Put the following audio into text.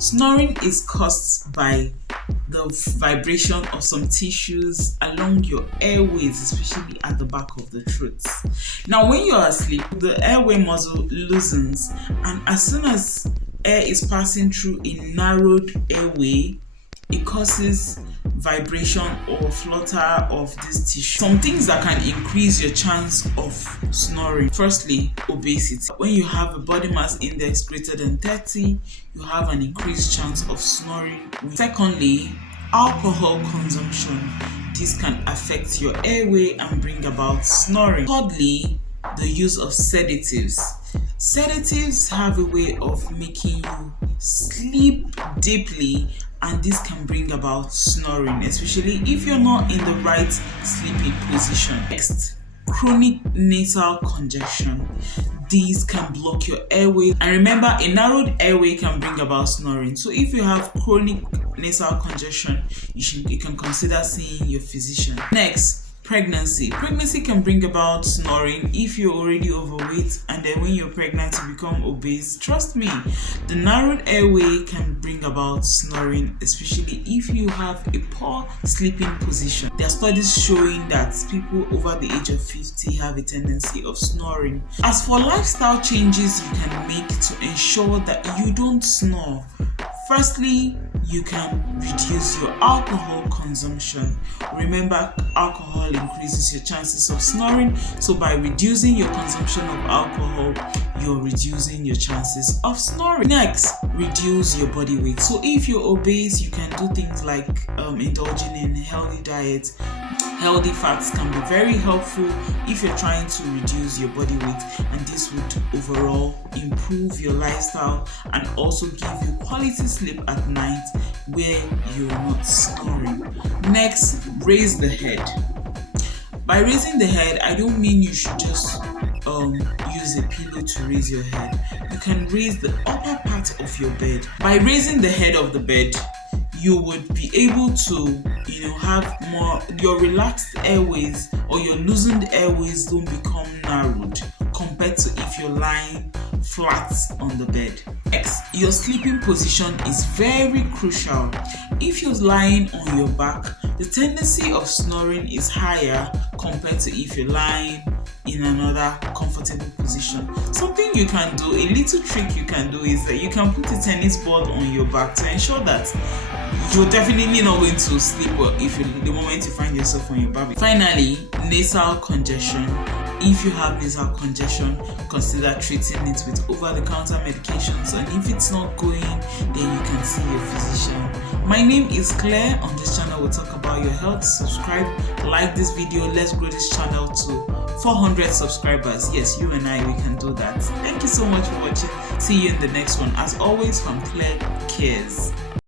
Snoring is caused by the vibration of some tissues along your airways, especially at the back of the throat. Now, when you are asleep, the airway muscle loosens, and as soon as air is passing through a narrowed airway, it causes vibration or flutter of this tissue. Some things that can increase your chance of snoring. Firstly, obesity. When you have a body mass index greater than 30, you have an increased chance of snoring. Secondly, alcohol consumption. This can affect your airway and bring about snoring. Thirdly, the use of sedatives. Sedatives have a way of making you sleep deeply, and this can bring about snoring, especially if you're not in the right sleeping position. Next, chronic nasal congestion. These can block your airway, and remember, a narrowed airway can bring about snoring. So if you have chronic nasal congestion, you can consider seeing your physician. Next, pregnancy. Pregnancy can bring about snoring if you're already overweight, and then when you're pregnant you become obese. Trust me, the narrowed airway can bring about snoring, especially if you have a poor sleeping position. There are studies showing that people over the age of 50 have a tendency of snoring. As for lifestyle changes you can make to ensure that you don't snore, firstly, you can reduce your alcohol consumption. Remember, alcohol increases your chances of snoring, so by reducing your consumption of alcohol, you're reducing your chances of snoring. Next, reduce your body weight. So if you're obese, you can do things like indulging in healthy diet. Healthy fats can be very helpful if you're trying to reduce your body weight, and this would overall improve your lifestyle and also give you quality sleep at night where you're not snoring. Next, raise the head. By raising the head, I don't mean you should just use a pillow to raise your head. You can raise the upper part of your bed. By raising the head of the bed, you would be able to have more, your relaxed airways or your loosened airways don't become narrowed compared to if you're lying flat on the bed. Next, your sleeping position is very crucial. If you're lying on your back, the tendency of snoring is higher compared to if you're lying in another comfortable position. Something you can do, a little trick you can do, is that you can put a tennis ball on your back to ensure that you're definitely not going to sleep well if the moment you find yourself on your back. Finally, nasal congestion. If you have nasal congestion, consider treating it with over-the-counter medications, and if it's not going, then you can see your physician. My name is Claire. On this channel we'll talk about your health. Subscribe, like this video. Let's grow this channel to 400 subscribers. Yes, you and I, we can do that. Thank you so much for watching. See you in the next one. As always, from Claire Cares.